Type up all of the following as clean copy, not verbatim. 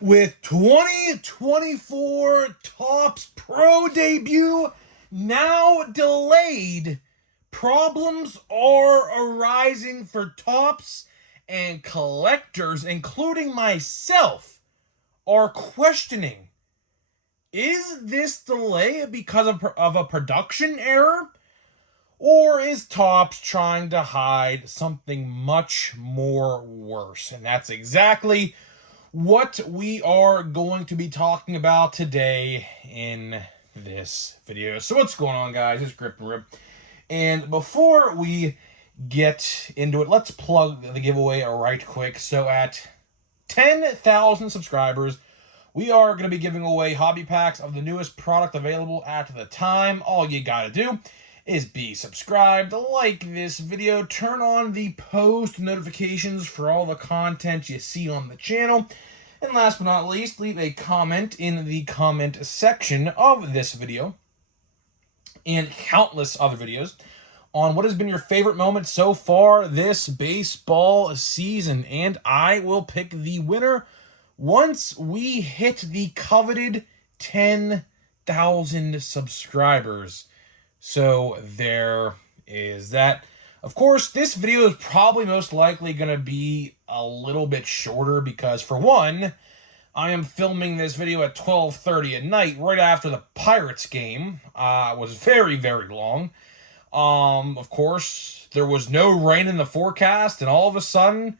With 2024 Topps Pro debut now delayed, problems are arising for Topps, and collectors, including myself, are questioning, is this delay because of a production error? Or is Topps trying to hide something much more worse? And that's exactly what we are going to be talking about today in this video. So what's going on, guys? It's Grip and Rip. And before we get into it, let's plug the giveaway right quick. So at 10,000 subscribers, we are going to be giving away hobby packs of the newest product available at the time. All you got to do is be subscribed, like this video, turn on the post notifications for all the content you see on the channel, and last but not least, leave a comment in the comment section of this video and countless other videos on what has been your favorite moment so far this baseball season, and I will pick the winner once we hit the coveted 10,000 subscribers. So there is that. Of course, this video is probably most likely going to be a little bit shorter because, for one, I am filming this video at 12:30 at night, right after the Pirates game. It was very, very long. Of course, there was no rain in the forecast, and all of a sudden,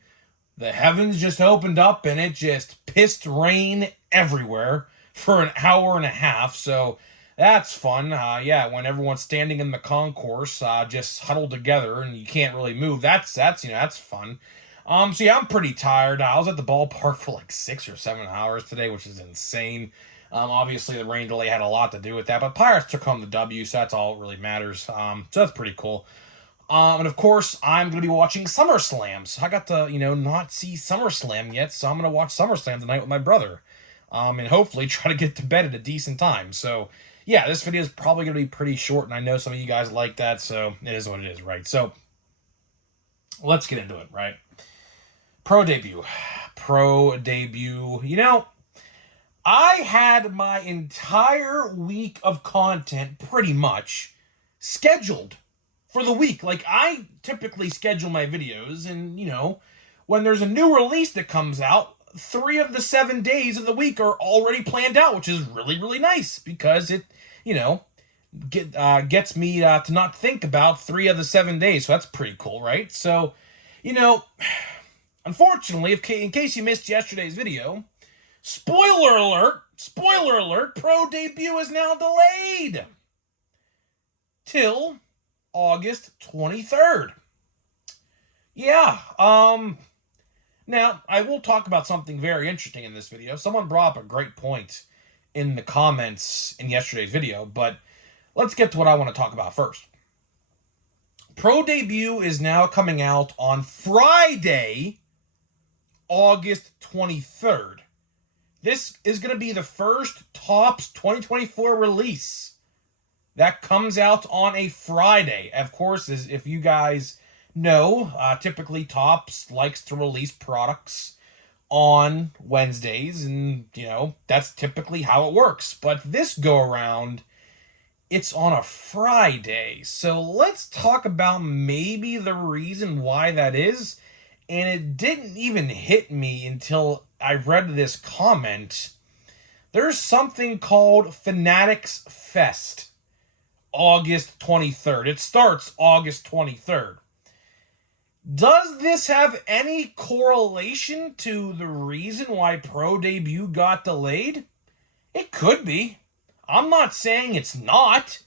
the heavens just opened up, and it just pissed rain everywhere for an hour and a half, so that's fun. When everyone's standing in the concourse, just huddled together and you can't really move. That's fun. I'm pretty tired. I was at the ballpark for like 6 or 7 hours today, which is insane. Obviously the rain delay had a lot to do with that, but Pirates took home the W, so that's all that really matters. So that's pretty cool. And of course, I'm going to be watching SummerSlams. I got to, not see SummerSlam yet, so I'm going to watch SummerSlam tonight with my brother. And hopefully try to get to bed at a decent time. So, yeah, this video is probably going to be pretty short, and I know some of you guys like that, so it is what it is, right? So, let's get into it, right? Pro debut. I had my entire week of content pretty much scheduled for the week. Like, I typically schedule my videos, and, when there's a new release that comes out, 3 of the 7 days of the week are already planned out, which is really, really nice because it, gets me to not think about 3 of the 7 days. So that's pretty cool, right? So, unfortunately, in case you missed yesterday's video, spoiler alert, Pro debut is now delayed till August 23rd. Yeah, now, I will talk about something very interesting in this video. Someone brought up a great point in the comments in yesterday's video, but let's get to what I want to talk about first. Pro debut is now coming out on Friday, August 23rd. This is going to be the first Topps 2024 release that comes out on a Friday. Of course, if you guys know, typically Topps likes to release products on Wednesdays, and, that's typically how it works. But this go around, it's on a Friday. So let's talk about maybe the reason why that is. And it didn't even hit me until I read this comment. There's something called Fanatics Fest, August 23rd. It starts August 23rd. Does this have any correlation to the reason why Pro debut got delayed? It could be. I'm not saying it's not,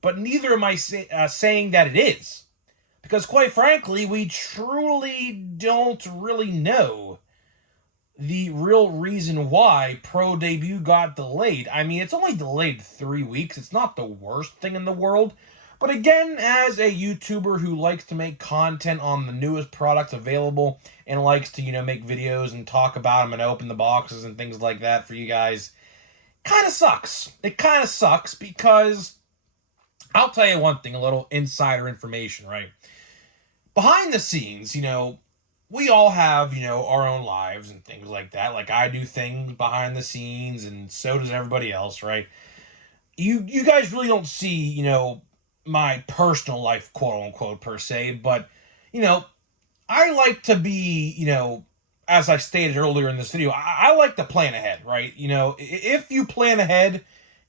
but neither am I saying that it is. Because quite frankly, we truly don't really know the real reason why Pro debut got delayed. I mean, it's only delayed 3 weeks. It's not the worst thing in the world. But again, as a YouTuber who likes to make content on the newest products available and likes to, make videos and talk about them and open the boxes and things like that for you guys, kind of sucks. It kind of sucks because I'll tell you one thing, a little insider information, right? Behind the scenes, we all have, our own lives and things like that. Like, I do things behind the scenes, and so does everybody else, right? You guys really don't see, my personal life, quote unquote, per se, but, you know, I like to be, as I stated earlier in this video, I like to plan ahead, right? If you plan ahead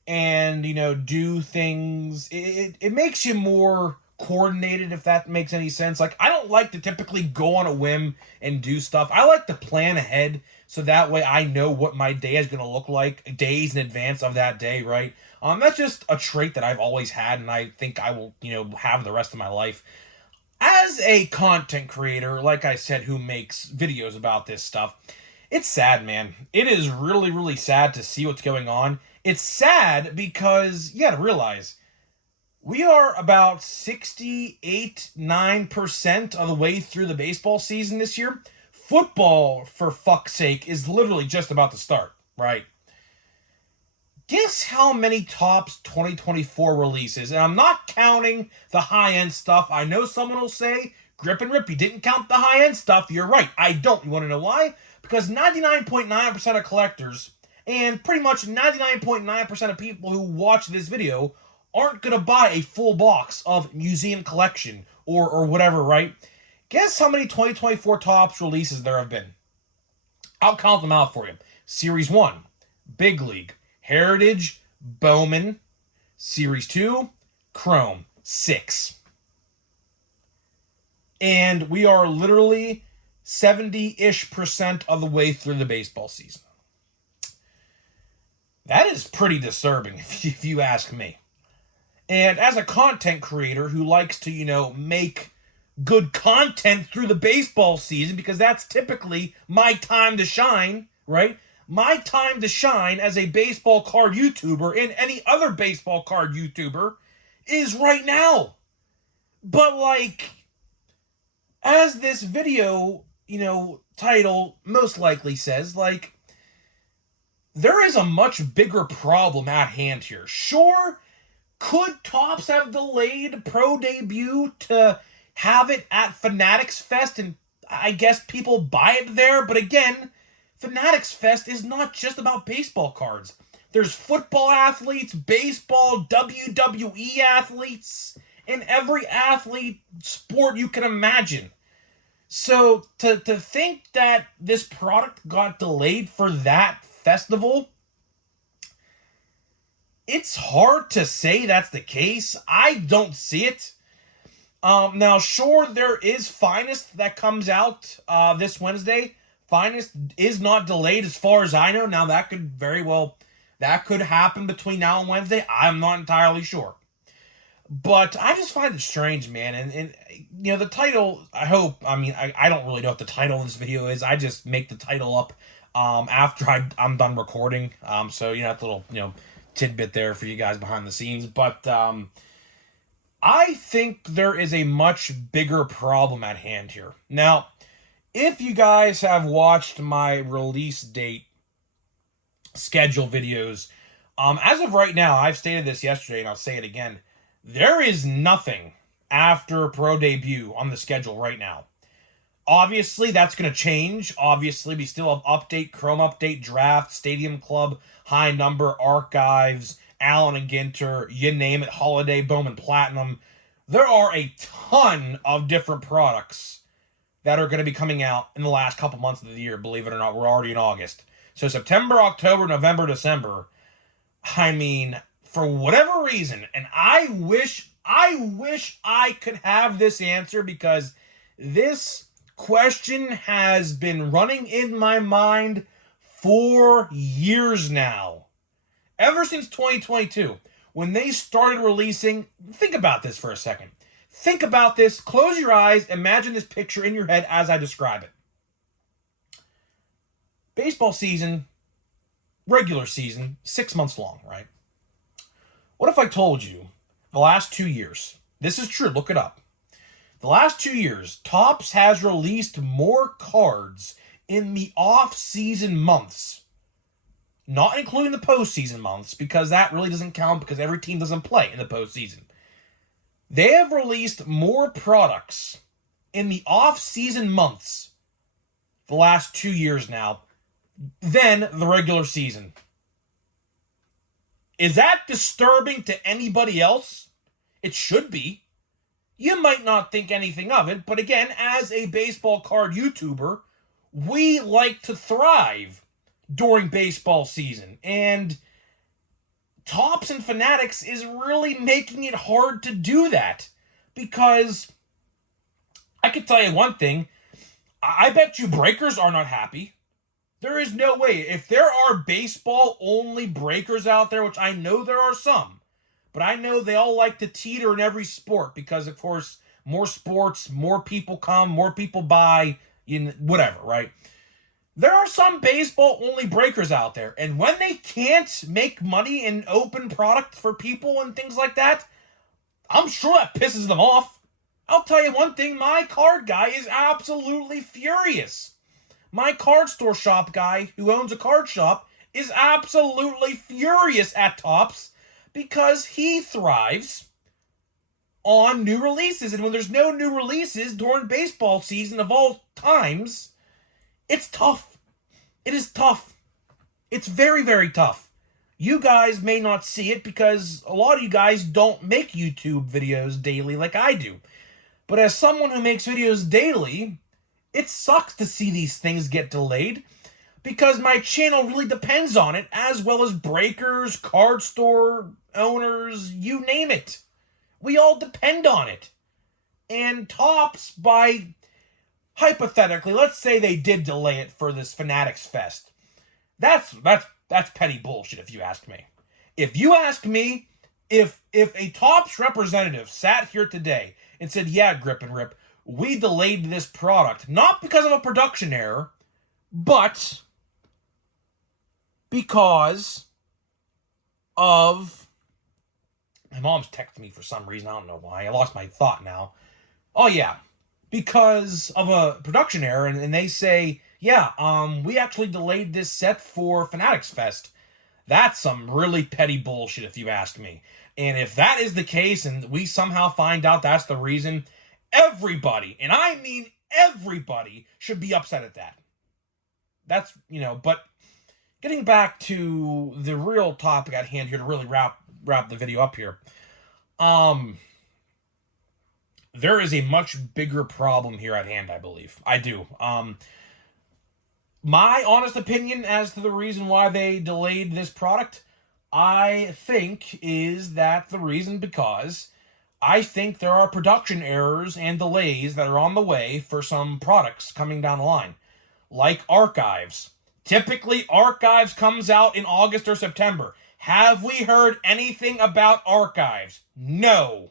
and, do things, it makes you more coordinated, if that makes any sense. Like, I don't like to typically go on a whim and do stuff. I like to plan ahead so that way I know what my day is going to look like days in advance of that day, right? That's just a trait that I've always had, and I think I will, have the rest of my life. As a content creator, like I said, who makes videos about this stuff, it's sad, man. It is really, really sad to see what's going on. It's sad because you gotta realize we are about 9% of the way through the baseball season this year. Football, for fuck's sake, is literally just about to start, right? Guess how many Topps 2024 releases? And I'm not counting the high-end stuff. I know someone will say, Grip and Rip, you didn't count the high-end stuff. You're right. I don't. You want to know why? Because 99.9% of collectors and pretty much 99.9% of people who watch this video aren't going to buy a full box of museum collection or whatever, right? Guess how many 2024 Topps releases there have been? I'll count them out for you. Series 1, Big League. Heritage, Bowman, Series 2, Chrome, 6. And we are literally 70-ish% of the way through the baseball season. That is pretty disturbing, if you ask me. And as a content creator who likes to, make good content through the baseball season, because that's typically my time to shine, right? My time to shine as a baseball card YouTuber and any other baseball card YouTuber is right now. But, as this video, title most likely says, there is a much bigger problem at hand here. Sure, could Topps have delayed Pro Debut to have it at Fanatics Fest and I guess people buy it there? But again, Fanatics Fest is not just about baseball cards. There's football athletes, baseball, WWE athletes, and every athlete sport you can imagine. So to think that this product got delayed for that festival, it's hard to say that's the case. I don't see it. Now, sure, there is Finest that comes out this Wednesday. Finest is not delayed as far as I know. Now, that could happen between now and Wednesday. I'm not entirely sure. But I just find it strange, man. And the title, I don't really know what the title of this video is. I just make the title up after I'm done recording. So, that little, tidbit there for you guys behind the scenes. But I think there is a much bigger problem at hand here. Now, if you guys have watched my release date schedule videos, as of right now, I've stated this yesterday and I'll say it again, there is nothing after Pro Debut on the schedule right now. Obviously, that's going to change. Obviously, we still have Update, Chrome Update, Draft, Stadium Club, High Number, Archives, Allen and Ginter, you name it, Holiday, Bowman Platinum. There are a ton of different products that are going to be coming out in the last couple months of the year, believe it or not. We're already in August. So September, October, November, December, for whatever reason, and I wish I could have this answer, because this question has been running in my mind for years now. Ever since 2022, when they started releasing, think about this for a second. Think about this. Close your eyes. Imagine this picture in your head as I describe it. Baseball season, regular season, 6 months long, right? What if I told you the last 2 years, this is true, look it up. The last 2 years, Topps has released more cards in the off-season months, not including the postseason months, because that really doesn't count because every team doesn't play in the postseason. They have released more products in the off-season months the last 2 years now than the regular season. Is that disturbing to anybody else? It should be. You might not think anything of it, but again, as a baseball card YouTuber, we like to thrive during baseball season. And Topps and Fanatics is really making it hard to do that. Because I can tell you one thing, I bet you breakers are not happy. There is no way. If there are baseball-only breakers out there, which I know there are some, but I know they all like to teeter in every sport because, of course, more sports, more people come, more people buy, whatever, right? There are some baseball-only breakers out there, and when they can't make money in open product for people and things like that, I'm sure that pisses them off. I'll tell you one thing, my card guy is absolutely furious. My card store shop guy who owns a card shop is absolutely furious at Topps because he thrives on new releases. And when there's no new releases during baseball season of all times, it's tough. It is tough. It's very, very tough. You guys may not see it because a lot of you guys don't make YouTube videos daily like I do. But as someone who makes videos daily, it sucks to see these things get delayed because my channel really depends on it, as well as breakers, card store owners, you name it. We all depend on it. And Topps, by hypothetically, let's say they did delay it for this Fanatics Fest. That's petty bullshit if you ask me. If you ask me, if a Topps representative sat here today and said, yeah, Grip and Rip, we delayed this product, not because of a production error, but because of... My mom's texting me for some reason. I don't know why. I lost my thought now. Oh, yeah. Because of a production error, and they say, yeah, we actually delayed this set for Fanatics Fest. That's some really petty bullshit, if you ask me. And if that is the case, and we somehow find out that's the reason, everybody, and I mean everybody, should be upset at that. That's, but getting back to the real topic at hand here to really wrap the video up here. There is a much bigger problem here at hand, I believe. I do. My honest opinion as to the reason why they delayed this product, I think, is that the reason because I think there are production errors and delays that are on the way for some products coming down the line, like Archives. Typically, Archives comes out in August or September. Have we heard anything about Archives? No.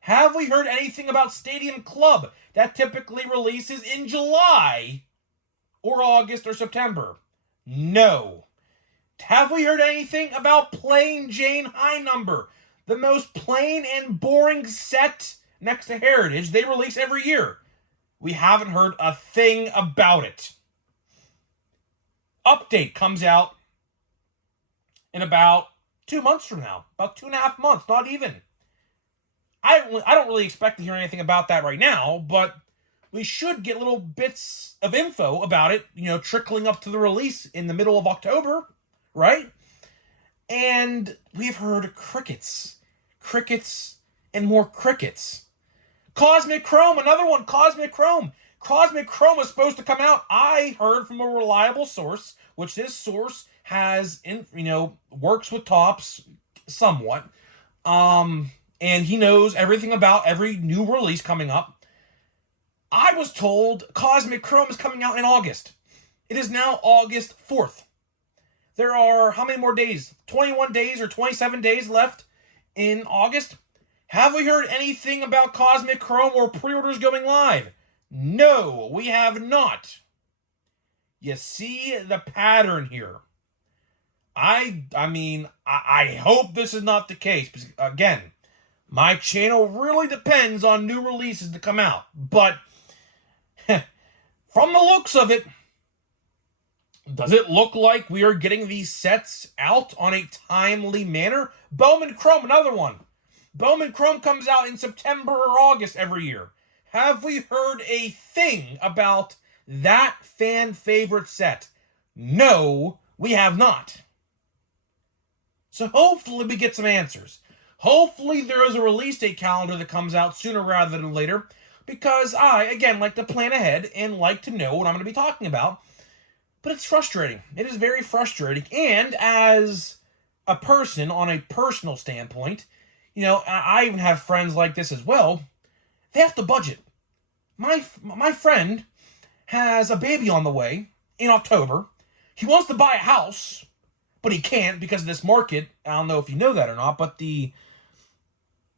Have we heard anything about Stadium Club? That typically releases in July or August or September. No. Have we heard anything about Plain Jane High Number? The most plain and boring set next to Heritage they release every year. We haven't heard a thing about it. Update comes out in about 2 months from now. About 2.5 months, not even. I don't really expect to hear anything about that right now, but we should get little bits of info about it, trickling up to the release in the middle of October, right? And we've heard crickets, and more crickets. Cosmic Chrome, another one, Cosmic Chrome. Cosmic Chrome was supposed to come out, I heard from a reliable source, which this source has, works with Topps somewhat, and he knows everything about every new release coming up. I was told Cosmic Chrome is coming out in August. It is now August 4th. There are how many more days? 21 days or 27 days left in August. Have we heard anything about Cosmic Chrome or pre-orders going live? No, we have not. You see the pattern here. I hope this is not the case. Because, again, my channel really depends on new releases to come out. But from the looks of it, does it look like we are getting these sets out on a timely manner? Bowman Chrome, another one. Bowman Chrome comes out in September or August every year. Have we heard a thing about that fan favorite set? No, we have not. So hopefully we get some answers. Hopefully there is a release date calendar that comes out sooner rather than later, because I, again, like to plan ahead and like to know what I'm going to be talking about. But it's frustrating. It is very frustrating. And as a person, on a personal standpoint, you know, I even have friends like this as well. They have to budget. My friend has a baby on the way in October. He wants to buy a house, but he can't because of this market. I don't know if you know that or not, but the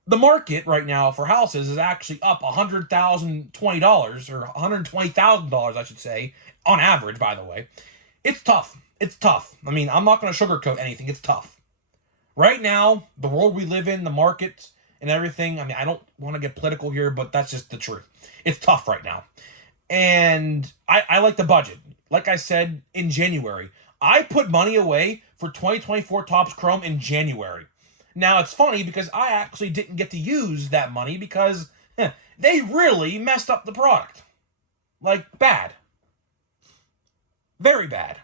market right now for houses is actually up $120 or $120,000, I should say, on average, by the way. It's tough. It's tough. I mean, I'm not going to sugarcoat anything. It's tough. Right now, the world we live in, the market and everything, I mean, I don't want to get political here, but that's just the truth. It's tough right now. And I like the budget. Like I said, in January, I put money away for 2024 Topps Chrome in January. Now, it's funny because I actually didn't get to use that money because they really messed up the product. Like, bad. Very bad.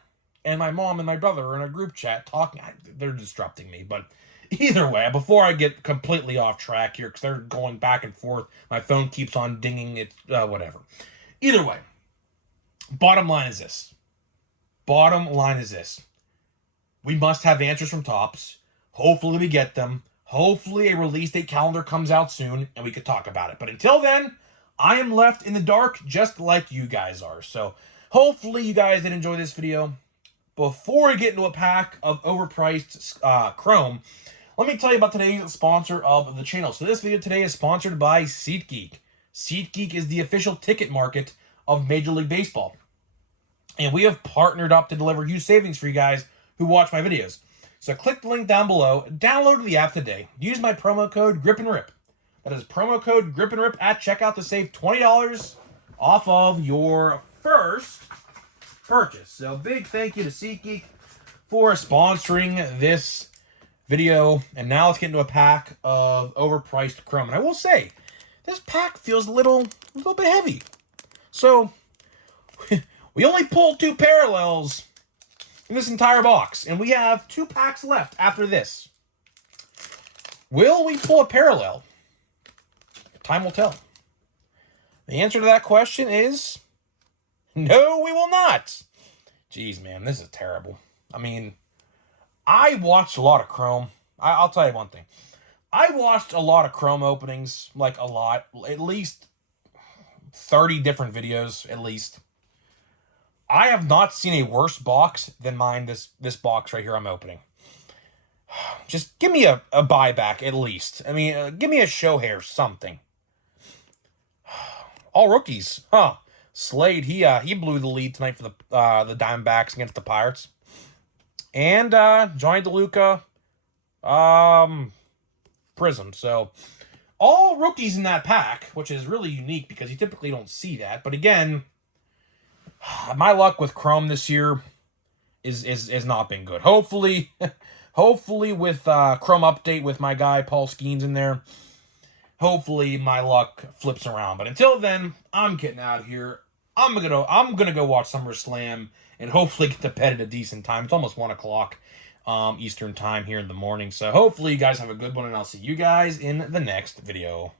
And my mom and my brother are in a group chat talking. They're disrupting me, but either way, before I get completely off track here, because they're going back and forth, my phone keeps on dinging, it, whatever. Either way, bottom line is this. We must have answers from Topps. Hopefully we get them. Hopefully a release date calendar comes out soon, and we could talk about it. But until then, I am left in the dark just like you guys are. So hopefully you guys did enjoy this video. Before we get into a pack of overpriced Chrome, let me tell you about today's sponsor of the channel. So this video today is sponsored by SeatGeek. SeatGeek is the official ticket market of Major League Baseball. And we have partnered up to deliver huge savings for you guys who watch my videos. So click the link down below, download the app today, use my promo code GRIPANDRIP. That is promo code GRIPANDRIP at checkout to save $20 off of your first purchase. So big thank you to SeatGeek for sponsoring this video. And now let's get into a pack of overpriced Chrome. And I will say, this pack feels a little bit heavy. So we only pulled 2 parallels in this entire box, and we have 2 packs left after this. Will we pull a parallel? Time will tell. The answer to that question is no, we will not. Jeez, man, this is terrible. I mean, I watched a lot of Chrome. I'll tell you one thing. I watched a lot of Chrome openings, like a lot, at least 30 different videos, at least. I have not seen a worse box than mine, this box right here I'm opening. Just give me a buyback, at least. I mean, give me a show here, something. All rookies, huh? Slade, he blew the lead tonight for the Diamondbacks against the Pirates. And Johnny DeLuca, Prism. So, all rookies in that pack, which is really unique because you typically don't see that. But again, my luck with Chrome this year is not been good. Hopefully with Chrome update with my guy Paul Skeens in there, hopefully my luck flips around. But until then, I'm getting out of here. I'm gonna go watch SummerSlam and hopefully get to bed at a decent time. It's almost 1 o'clock Eastern time here in the morning. So hopefully you guys have a good one, and I'll see you guys in the next video.